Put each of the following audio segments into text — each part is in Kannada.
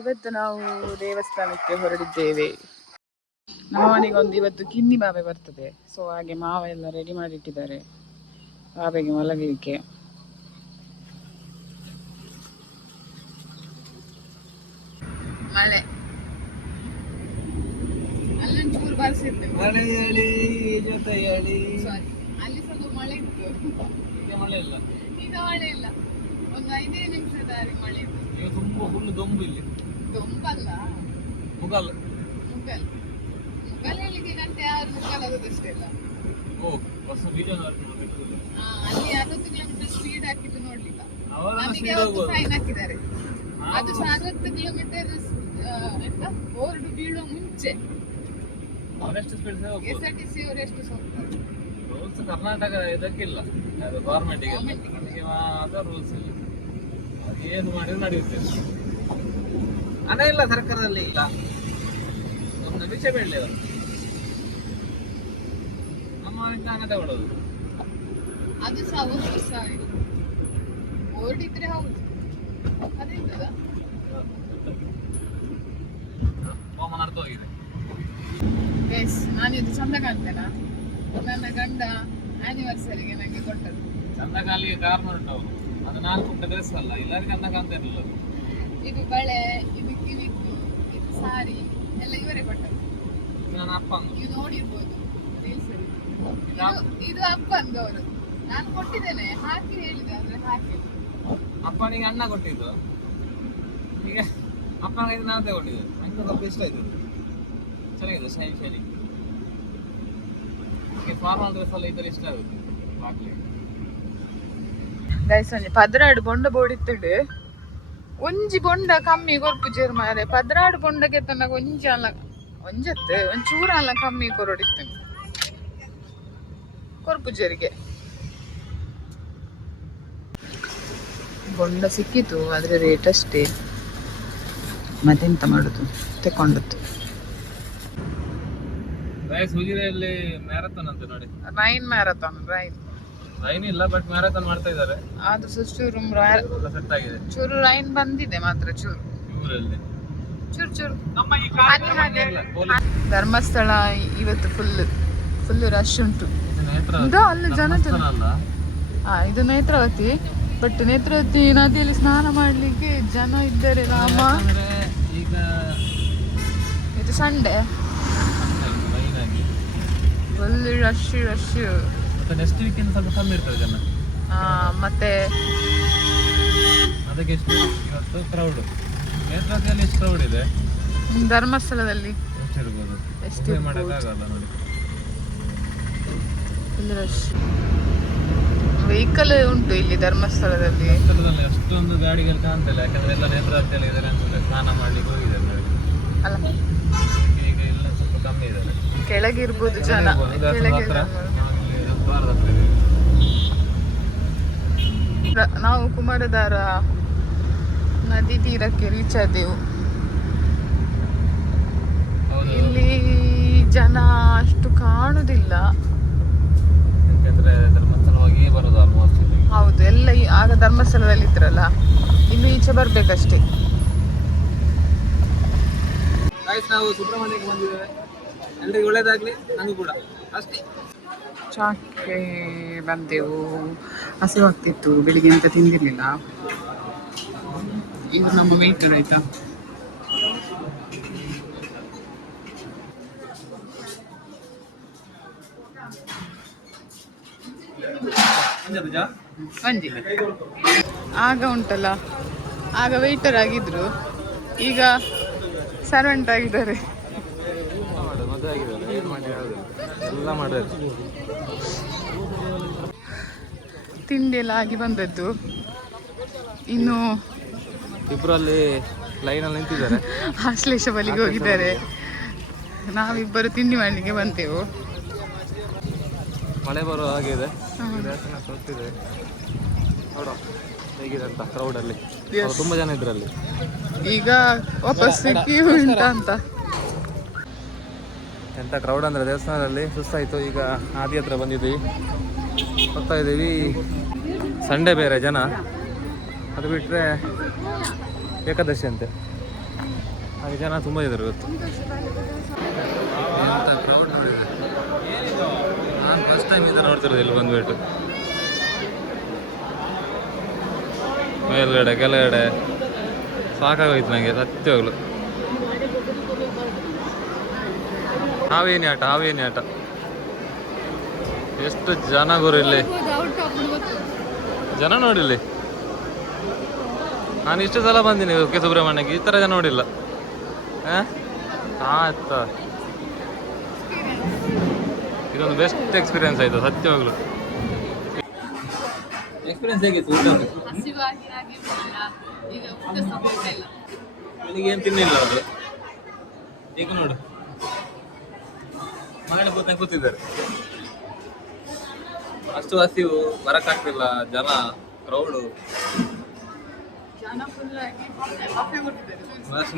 ಇವತ್ತು ನಾವು ದೇವಸ್ಥಾನಕ್ಕೆ ಹೊರಡಿದ್ದೇವೆ. ನಮ್ಮ ಮನೆಗೊಂದು ಇವತ್ತು ಕಿನ್ನಿ ಬಾಬೆ ಬರ್ತದೆ. ಸೊ ಹಾಗೆ ಮಾವ ಎಲ್ಲ ರೆಡಿ ಮಾಡಿಟ್ಟಿದ್ದಾರೆ ಬಾಬೆಗೆ ಮಲಗಲಿಕ್ಕೆ. ಮಳೆ ಅಲ್ಲೊಂಚೂರು ಬರ್ಸಿರ್ತೇವೆ. ಸಾರಿ, ಅಲ್ಲಿ ಸ್ವಲ್ಪ ಮಳೆ ಇತ್ತು. ಈಗ ಮಳೆ ಇಲ್ಲ. ಒಂದು 5 ನಿಮಿಷದ ಮಳೆ ಇತ್ತು. ಈಗ ತುಂಬಾ ಫುಲ್ ದೊಂಬು. ಇಲ್ಲಿ ದೊಂಬಲ್ಲ, ಮುಗಲ್ ಹೇಳಿಕೆ ಗಂಟೆ 6 ಮುಕ್ಕಾಲು ಆಗೋದಷ್ಟೇ ಅಲ್ಲ. ಅಲ್ಲಿ 60 ಕಿಲೋಮೀಟರ್ ಸ್ಪೀಡ್ ಹಾಕಿದ್ದು ನೋಡ್ಲಿಲ್ಲ. ಫೈನ್ ಹಾಕಿದ್ದಾರೆ. ಅದು 60 ಕಿಲೋಮೀಟರ್ ಬೋರ್ಡ್ ಬೀಳೋ ಮುಂಚೆ SRTC ಅವರು ಎಷ್ಟು ಹೋಗ್ತಾರೆ. ರೂಲ್ಸ್ ಕರ್ನಾಟಕ ಇದಕ್ಕಿಲ್ಲ, ಗವರ್ಮೆಂಟಿಗೆ ಮಾತ್ರ ರೂಲ್ಸ್ ಇಲ್ಲ. ಏನು ಮಾಡಿದ್ರು ನಡೆಯುತ್ತೆ. ಹಣ ಇಲ್ಲ ಸರ್ಕಾರದಲ್ಲಿ. ಇಲ್ಲ ಒಂದು ವಿಷಯ ಬೇಡಲಿ ಅವರು ನಮ್ಮ ಹಣ ತಗೊಳ್ಳೋದು. ಅದು ಸಹ ಒಂದು ಸಾವಿರ ಬೋರ್ಡ್ ಇದ್ರೆ ಹೌದು. ಅದೇಂತದ ಕಾಮನ್ ಅರ್ಥ ಹೋಗಿದೆ. ನಾನು ಇದು ಚಂದ ಕಾಣ್ತೇನಾ? ನನ್ನ ಗಂಡ ಆನಿವರ್ಸರಿಗೆ ನನಗೆ ಕೊಟ್ಟದ್ದು. ಚಂದ ಕಾಲಿಗೆ ಕಾರಣ ಉಂಟು ಅವರು. ಅದು ನಾನು ಕೊಟ್ಟ ಡ್ರೆಸ್ ಅಲ್ಲ, ಎಲ್ಲರಿಗೂ ಚಂದ ಕಾಣ್ತಿರಲಿಲ್ಲ. ಇದು ಬಳೆ, ಇದು ಕಿವಿದ್ದು, ಇದು ಸಾರಿ ಎಲ್ಲ ಇವರೇ ಕೊಟ್ಟದ್ದು. ನನ್ನ ಅಪ್ಪಂದು. ನೀವು ನೋಡಿರ್ಬೋದು ರೀಲ್ಸ್ ಅಲ್ಲಿ. ಇದು ಅಪ್ಪಂದು. ಅವರು ನಾನು ಕೊಟ್ಟಿದ್ದೇನೆ, ಹಾಕಿ ಹೇಳಿದೆ ಅಂದ್ರೆ ಹಾಕಿ. ಅಪ್ಪನಿಗೆ ಅಣ್ಣ ಕೊಟ್ಟಿದ್ದು. ಈಗ ಅಪ್ಪನಿಗೆ ನಾವು ತಗೊಂಡಿದ್ದು. ನಂಗೆ ಸ್ವಲ್ಪ ಇಷ್ಟ ಆಯ್ತು. ಚೆನ್ನಾಗಿದೆ, ಶೈನ್ ಶೈನಿಂಗ್. ಫಾರ್ಮಲ್ ಡ್ರೆಸ್ ಎಲ್ಲ ಇದ್ರೆ ಇಷ್ಟ ಆಗುತ್ತೆ. ಗೈಸ್ ಒಂಜಿ ಪದ್ರಾಡು ಬೊಂಡ ಬೋಡಿತ್ತುಡು ಒಂಜಿ ಬೊಂಡ ಕಮ್ಮಿ ಕೊರ್ಪುಜೇರು ಮಾರೆ. ಪದ್ರಾಡು ಬೊಂಡಗೆ ತನಗ ಒಂಜಿ ಅಲ್ಲ ಒಂಜತ್ತು ಒಂಚೂರ ಅಲ್ಲ ಕಮ್ಮಿ ಕೊರಡಿತ್ತು ಕೊರ್ಪುಜೇರಿಗೆ. ಬೊಂಡ ಸಿಕ್ಕಿತು, ಆದ್ರೆ ರೇಟ್ ಅಷ್ಟೇ. ಮತ್ತೆಂತ ಮಾಡುದು, ತಕೊಂಡದ್ದು. ಮ್ಯಾರಥಾನ್ ಅಂತ ನೋಡಿ, ರೈನ್ ಮ್ಯಾರಥಾನ್. ರೈನ್ ಇಲ್ಲ, ಬಟ್ ಮ್ಯಾರಥಾನ್ ಮಾಡ್ತಾ ಇದ್ದಾರೆ. ಆದ್ರೂ ಚೂರು ಸೆಟ್ ಆಗಿದೆ. ಚೂರು ರೈನ್ ಬಂದಿದೆ ಮಾತ್ರ, ಚೂರು ಚೂರು. ಧರ್ಮಸ್ಥಳ ಇವತ್ತು ಫುಲ್ ರಶ್ ಉಂಟು. ಅಲ್ಲಿ ಜನ ಇದು ನೇತ್ರಾವತಿ. ಬಟ್ ನೇತ್ರಾವತಿ ನದಿಯಲ್ಲಿ ಸ್ನಾನ ಮಾಡ್ಲಿಕ್ಕೆ ಜನ ಇದ್ದಾರೆ. ರಾಮ, ಇದು Sunday full rush. Next weekend ಸ್ವಲ್ಪ ಕಮ್ಮಿ ಇರ್ತದೆ ಜನ. ಮತ್ತೆ ಅದಕ್ಕೆ ಇವತ್ತು ಕ್ರೌಡ್. ನೇತ್ರಾವತಿಯಲ್ಲಿ ಎಷ್ಟು ಕ್ರೌಡ್ ಇದೆ, ಧರ್ಮಸ್ಥಳದಲ್ಲಿ ಎಷ್ಟಿರ್ಬೋದು ಎಷ್ಟು ಮಾಡೋಕ್ಕಾಗಲ್ಲ ನೋಡಿ. Full rush. ವೆಹಿಕಲ್ ಉಂಟು ಇಲ್ಲಿ ಧರ್ಮಸ್ಥಳದಲ್ಲಿ. ಅಷ್ಟೊಂದು ಗಾಡಿಗಳು ಕಾಣ್ತಿಲ್ಲ, ಯಾಕಂದ್ರೆ ಎಲ್ಲ ನೇತ್ರಾವತಿಯಲ್ಲಿ ಇದ್ದಾರೆ ಅನ್ಸುತ್ತೆ. ಸ್ನಾನ ಮಾಡ್ಲಿಕ್ಕೆ ಹೋಗಿದ್ದಾರೆ ಅಲ್ಲ. ಈಗ ಎಲ್ಲ ಸ್ವಲ್ಪ ಕಮ್ಮಿ ಇದ್ದಾರೆ. ಕೆಳಗಿರ್ಬೋದು ಜನ. ನಾವು ಕುಮಾರಧಾರ ನದಿ ತೀರಕ್ಕೆ ರೀಚ್ ಆದೆವು. ಇಲ್ಲಿ ಜನ ಅಷ್ಟು ಕಾಣುದಿಲ್ಲ. ಹೌದು, ಎಲ್ಲ ಆಗ ಧರ್ಮಸ್ಥಳದಲ್ಲಿ ಇದ್ರಲ್ಲ, ಇನ್ನು ಈಚೆ ಬರ್ಬೇಕಷ್ಟೇ. ನಾವು ಸುಬ್ರಹ್ಮಣ್ಯಕ್ಕೆ ಬಂದಿದ್ದೇವೆ. ಎಲ್ರಿಗೂ ಒಳ್ಳೇದಾಗ್ಲಿ, ನಂಗೂ ಕೂಡ ಅಷ್ಟೇ. ಚಾಕ್ಕೆ ಬಂದೆವು. ಹಸಿವಾಗ್ತಿತ್ತು, ಬೆಳಿಗ್ಗೆ ಅಂತ ತಿಂದಿರ್ಲಿಲ್ಲ. ಇದು ನಮ್ಮ ವೇಟರ್ ಆಯ್ತಾ. ಆಗ ಉಂಟಲ್ಲ, ಆಗ ವೇಟರ್ ಆಗಿದ್ರು, ಈಗ ಸರ್ವೆಂಟ್ ಆಗಿದ್ದಾರೆ. ತಿಂಡಿ ಎಲ್ಲ ಆಗಿ ಬಂದದ್ದು. ಇನ್ನು ಇಬ್ಬರಲ್ಲಿ ಲೈನಲ್ಲಿ ನಿಂತಿದ್ದಾರೆ. ಆಶ್ಲೇಷ ಬಲಿಗೆ ಹೋಗಿದ್ದಾರೆ. ನಾವಿಬ್ಬರು ತಿಂಡಿ ಮಾಡಲಿಕ್ಕೆ ಬಂದೆವು. ಮಳೆ ಬರೋ ಹಾಗಿದೆ, ನೋಡುವ ಹೇಗಿದೆ ಅಂತ. ಕ್ರೌಡಲ್ಲಿ ತುಂಬಾ ಜನ ಇದ್ರಲ್ಲಿ. ಈಗ ವಾಪಸ್ ಕ್ಯೂ ಉಂಟಾ ಅಂತ. ಎಂತ ಕ್ರೌಡ್ ಅಂದರೆ ದೇವಸ್ಥಾನದಲ್ಲಿ ಸುಸ್ತಾಯಿತು. ಈಗ ಆದಿ ಹತ್ರ ಬಂದಿದ್ದೀವಿ, ಹೋಗ್ತಾ ಇದ್ದೀವಿ. ಸಂಡೇ ಬೇರೆ ಜನ, ಅದು ಬಿಟ್ಟರೆ ಏಕಾದಶಿ ಅಂತೆ. ಹಾಗೆ ಜನ ತುಂಬ ಇದ್ದಾರೆ ಇವತ್ತು. ಎಂಥ ಕ್ರೌಡ್ ನೋಡಿದೆ. ನಾನು ಫಸ್ಟ್ ಟೈಮ್ ಇಂದ ನೋಡ್ತಿರೋದು ಇಲ್ಲಿ ಬಂದ್ಬಿಟ್ಟು. ಮೇಲ್ಗಡೆ ಕೆಳಗಡೆ ಸಾಕಾಗೋಯ್ತು ನನಗೆ ಸತ್ಯವಾಗ್ಲು. ಹಾವೇನಿ ಆಟ ಎಷ್ಟು ಜನ ಗುರು ಇಲ್ಲಿ. ಜನ ನೋಡಿಲ್ಲಿ, ನಾನು ಇಷ್ಟು ಸಲ ಬಂದೀನಿ ಕೆ ಸುಬ್ರಹ್ಮಣ್ಯಕ್ಕೆ, ಈ ಥರ ಜನ ನೋಡಿಲ್ಲ. ಆಯ್ತಾ, ಇದೊಂದು ಬೆಸ್ಟ್ ಎಕ್ಸ್ಪೀರಿಯನ್ಸ್ ಆಯಿತು ಸತ್ಯವಾಗ್ಲು. ಎಕ್ಸ್ಪೀರಿಯನ್ಸ್ ಹೇಗಿತ್ತು? ನನಗೆ ಏನು ತಿನ್ನಿಲ್ಲ ಅವರು. ಈಗ ನೋಡು ಮಗನ ಕೂತಿದ್ದಾರೆ, ಅಷ್ಟು ಹಸಿವು, ಬರಕ್ಕಾಗ್ತಿಲ್ಲ, ಜನ ಕ್ರೌಡು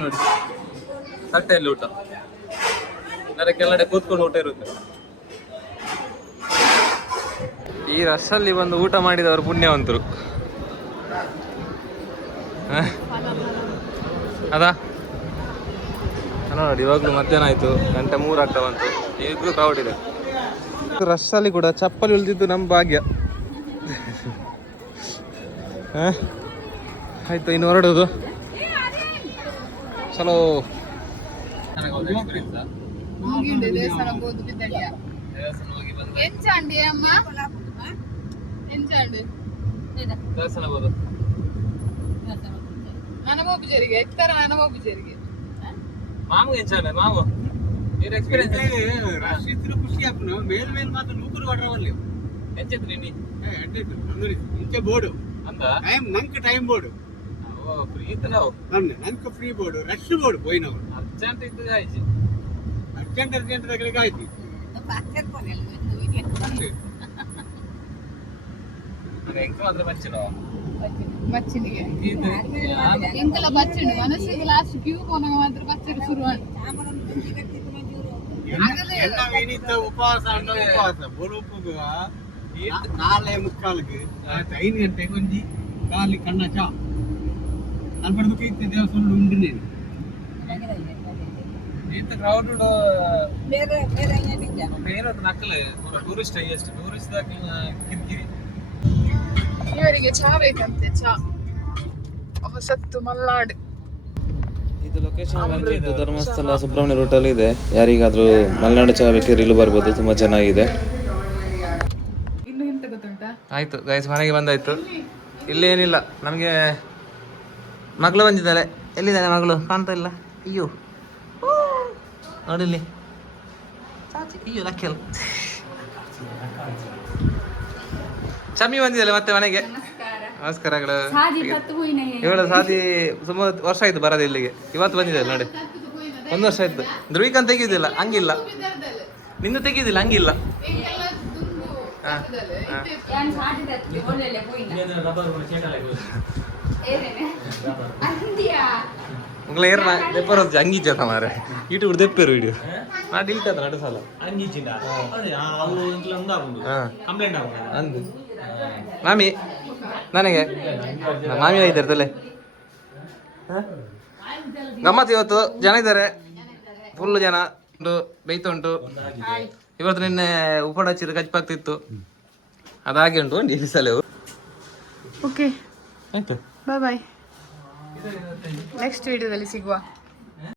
ನೋಡಿ. ತಟ್ಟೆಯಲ್ಲಿ ಊಟ, ಕೆಳಗಡೆ ಕೂತ್ಕೊಂಡು ಊಟ ಇರುತ್ತೆ. ಈ ರಸ್ಸಲ್ಲಿ ಬಂದು ಊಟ ಮಾಡಿದವರು ಪುಣ್ಯವಂತರು. ಅದಾ ನೋಡಿ, ಇವಾಗಲೂ ಮಧ್ಯಾಹ್ನ ಆಯಿತು, 2:03 ಆಗ್ತಾ ಬಂತು, ಈಗಲೂ ಕ್ರೌಡ್ ಇದೆ. ರಸ್ಸಲ್ಲಿ ಕೂಡ ಚಪ್ಪಲಿ ಉಳಿದಿದ್ದು ನಮ್ಮ ಭಾಗ್ಯ. ಆಯ್ತು, ಇನ್ನು ಹೊರಡೋದು. ಚಲೋ. మాము ఎంచాలి మాము మీరు ఎక్స్పీరియన్స్ రషిత్రు ఖుషి అప్పుడు మేల్ మేల్ మాత్రం నూకురు వడరవల్లి ఎంచెత్రు నిన్ని అంటే అందరి ఇంచే ಬೋರ್ಡ್ ಅಂದ ಟೈಮ್ ಬೋರ್ಡ್ ಓ ಫ್ರೀ ಇತ್ತನೋ ನಂಗೆ ಫ್ರೀ ಬೋರ್ಡ್ ರಶ್ ಬೋರ್ಡ್ పోయినవు ಅರ್ಜೆಂಟ್ ಇತ್ತು ಆಯ್ತು, ಅರ್ಜೆಂಟ್ దగ్గరికి ಆಯ್ತು. ನನಗೆ ಎಂಕ ಮಾತ್ರ ಬಚ್ಚಿರೋ ಬಚ್ಚಿನಿಗೆ ಎಂಕಲ ಬಚ್ಚಿಡು ಮನಸ್ಸಿಗೆ ಲಾಸ್ಟ್ ಕ್ಯೂ ಕೊನಗ ಮಾತ್ರ ಬಚ್ಚಿರು ಶುರು ಮಾಡಿ ಎಲ್ಲ ಏನಿತ್ತ ಉಪವಾಸ ಬರುಪ್ಪುಗ 4:45ಗೆ 5 ಗಂಟೆಗೆ ಒಂಜಿ ಖಾಲಿ ಕಣ್ಣ ಚಾ ಅಲ್ಪಡ್ಬೇಕು ಇತ್ತು ದೇವಸ್ಥಾನ ಉಂಡು ನೀನು ಇಂತ ಕ್ರೌಡ್ ಬೇರೆ ನಕ್ಕಲೆ ಟೂರಿಸ್ಟ್ ಎಷ್ಟು ಟೂರಿಸ್ಟ್ ಕಿರಿಕಿರಿ. ಇವರಿಗೆ ಚಾ ಬೇಕಂತೆ, ಚಾ ಹೊಸತ್ತು ಮಲ್ನಾಡು. ಇದು ಲೊಕೇಶನ್ ಬಂದಿದ್ದು ಧರ್ಮಸ್ಥಳ ಸುಬ್ರಹ್ಮಣ್ಯ ರೂಟಲ್ಲಿ ಇದೆ. ಯಾರಿಗಾದ್ರೂ ಮಲೆನಾಡು ಚಾ ಬೇಕಿದ್ರೆ ಇಲ್ಲಿ ಬರ್ಬೋದು, ತುಂಬಾ ಚೆನ್ನಾಗಿದೆ. ಇನ್ನು ಎಂತ ಗೊತ್ತುಂಟಾ? ಆಯ್ತು ಗೈಸ್, ಮನೆಗೆ ಬಂದಾಯ್ತು. ಇಲ್ಲಿ ಏನಿಲ್ಲ, ನಮಗೆ ಮಗಳು ಬಂದಿದ್ದಾಳೆ. ಎಲ್ಲಿದ್ದಾಳೆ ಮಗಳು? ಕಾಣ್ತಾ ಇಲ್ಲ. ಅಯ್ಯೋ ನೋಡಿಲ್ಲಿ, ಅಯ್ಯೋ ಲಕ್ಕೆಲ್ಲ ಚಮ್ಮಿ ಬಂದಿದ್ದಾಳೆ ಮತ್ತೆ ಮನೆಗೆ. ನಮಸ್ಕಾರಗಳು. ಇವಳ ಸಾದಿ ಸುಮಾರು ವರ್ಷ ಆಯ್ತು ಬರೋದು ಇಲ್ಲಿಗೆ, ಇವತ್ತು ಬಂದಿದ್ದಾಳೆ ನೋಡಿ. 1 ವರ್ಷ ಆಯ್ತು. ಧ್ರುವಿಕನ್ ತೆಗಿಯುದಿಲ್ಲ, ಹಂಗಿಲ್ಲ. ನಿಂದು ತೆಗಿಯುದಿಲ್ಲ, ಹಂಗಿಲ್ಲ. உங்களை ஏற தெப்பர் வந்து அங்கிச்சா மாற யூடியூப் தெப்பர் வீடியோ நான் டிலீட் ஆகுது நடு சால அங்கிச்சிண்டா அது ಇಂಟ್ಲ ಉಂದಾಗುಂಡು ಕಂಪ್ಲೇಂಟ್ ಆಗುಂಡು ಅಂದು ಮಾಮಿ ನನಗೆ ಮಾಮಿ ಇದ್ದಾರದಲ್ಲೇ ಗಮ್ಮತ್ತು. ಇವತ್ತು ಜನ ಇದ್ದಾರೆ, ಫುಲ್ ಜನ ಉಂಟು, ಬೈತ ಉಂಟು. ಇವತ್ತು ನಿನ್ನೆ ಉಪಡ ಹಚ್ಚಿದ ಕಚ್ಪಾಗ್ತಿತ್ತು, ಅದಾಗೆ ಉಂಟು ಈ ಸಲ. ಓಕೆ, ಬಾಯ್ ಬಾಯ್. ನೆಕ್ಸ್ಟ್ ವಿಡಿಯೋದಲ್ಲಿ ಸಿಗುವ.